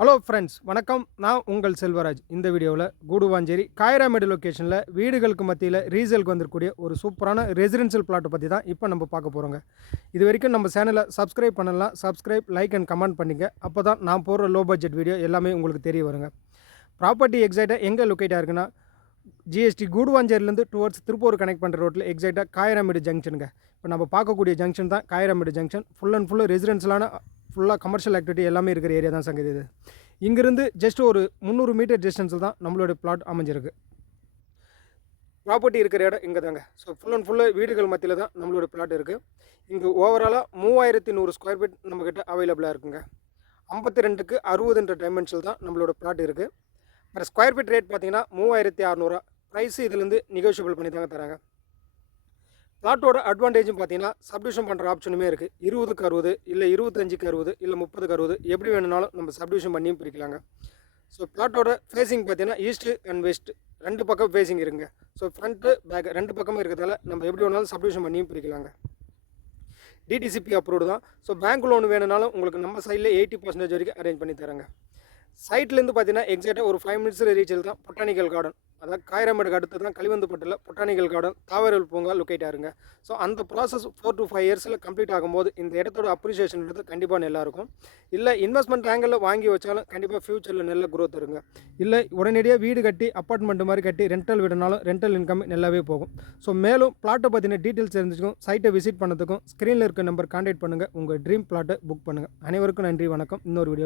Hello friends, வணக்கம். நான் உங்கள் செல்வராஜ். இந்த வீடியோவில் கூடுவாஞ்சேரி காயராமேடு லொக்கேஷனில் வீடுகளுக்கு மத்தியில் ரீசேலுக்கு வந்திருக்கக்கூடிய ஒரு சூப்பரான ரெசிடென்ஷியல் பிளாட்டை பற்றி தான் இப்போ நம்ம பார்க்க போகிறோங்க. இது வரைக்கும் நம்ம சேனலை சப்ஸ்கிரைப் பண்ணலாம். சப்ஸ்கிரைப், லைக் அண்ட் கமெண்ட் பண்ணிங்க. அப்போ தான் நான் போடுற லோ பட்ஜெட் வீடியோ எல்லாமே உங்களுக்கு தெரிய வருங்க. ப்ராப்பர்ட்டி எக்ஸாக்டாக எங்கே லொக்கேட் ஆகிருக்குன்னா, ஜிஎஸ்டி கூடுவாஞ்சேரிலேருந்து டுவர்ட்ஸ் திருப்பூர் கனெக்ட் பண்ணுற ரோட்டில் எக்ஸாக்டாக காயராமேடு ஜங்ஷனுங்க. இப்போ நம்ம பார்க்கக்கூடிய ஜங்ஷன் தான் காயராமேடு ஜங்ஷன். ஃபுல் அண்ட் ஃபுல்லு ரெசிடென்ஷியலான ஃபுல்லாக கமர்ஷியல் ஆக்டிவிட்டி எல்லாமே இருக்கிற ஏரியா தான் சங்கதி இது. இங்கிருந்து ஜஸ்ட் ஒரு 300 மீட்டர் டிஸ்டன்ஸில் தான் நம்மளோட பிளாட் அமைஞ்சிருக்கு. ப்ராப்பர்ட்டி இருக்கிற இடம் இங்கே தாங்க. ஸோ ஃபுல் அண்ட் ஃபுல்லு வீடுகள் மத்தியில் தான் நம்மளோட பிளாட் இருக்குது. இங்கே ஓவராலாக 3100 ஸ்கொயர் ஃபீட் நம்மக்கிட்ட அவைலபிளாக இருக்குங்க. 52க்கு 60 டைமென்ஷனில் தான் நம்மளோட பிளாட் இருக்குது. பர் ஸ்கொயர் ஃபீட் ரேட் பார்த்தீங்கன்னா 3600. ப்ரைஸு இதுலேருந்து நெகோஷியபிள் பண்ணி தாங்க தராங்க. பிளாட்டோட அட்வான்டேஜும் பார்த்தீங்கன்னா சப்டிவிஷன் பண்ணுற ஆப்ஷனுமே இருக்குது. 20க்கு 60, இல்லை 25க்கு 60, இல்லை 30க்கு 60, எப்படி வேணுனாலும் நம்ம சப்டிவிஷன் பண்ணியும் பிரிக்கலாங்க. ஸோ பிளாட்டோட ஃபேஸிங் பார்த்தீங்கன்னா ஈஸ்ட்டு அண்ட் வெஸ்ட் 2 பக்கம் ஃபேஸிங் இருக்குங்க. ஸோ ஃப்ரண்ட்டு பேக் 2 பக்கமும் இருக்கிறதால நம்ம எப்படி வேணாலும் சப்டிவிஷன் பண்ணியும் பிரிக்கலாங்க. டிடிசிபி அப்ரூவ்டு தான். ஸோ பேங்க் லோன் வேணுனாலும் உங்களுக்கு நம்ம சைடில் 80% வரைக்கும் அரேஞ்ச் பண்ணி தராங்க. சைட்லேருந்து பார்த்தீங்கன்னா எக்ஸாக்டாக ஒரு 5 மினிட்ஸில் ரீச்சில் தான் பொட்டானிக்கல் கார்டன், அதாவது காயராமேடுக்கு அடுத்து தான் கலிவந்துப்பட்டில் பொட்டானிக்கல் கார்டன் தாவரவியல் பூங்கா லொக்கேட் ஆகுங்க. ஸோ அந்த ப்ராசஸ் 4 to 5 இயர்ஸில் கம்ப்ளீட் ஆகும்போது இந்த இடத்தோட அப்ரிசியேஷன்றது கண்டிப்பாக நல்லாயிருக்கும். இல்லை இன்வெஸ்ட்மெண்ட் ஆங்கிளில் வாங்கி வச்சாலும் கண்டிப்பாக ஃப்யூச்சரில் நல்ல க்ரோத் இருங்க. இல்லை உடனடியாக வீடு கட்டி அப்பார்ட்மெண்ட் மாதிரி கட்டி ரெண்டல் விடனாலும் ரெண்டல் இன்கம் நல்லாவே போகும். ஸோ மேலும் பிளாட்டை பற்றின டீட்டெயில்ஸ் தெரிஞ்சுக்கும், சைட்டை விசிட் பண்ணதுக்கும் ஸ்க்ரீனில் இருக்க நம்பர் கான்டாக்ட் பண்ணுங்கள். உங்கள் ட்ரீம் பிளாட்டை புக் பண்ணுங்கள். அனைவருக்கும் நன்றி, வணக்கம். இன்னொரு வீடியோ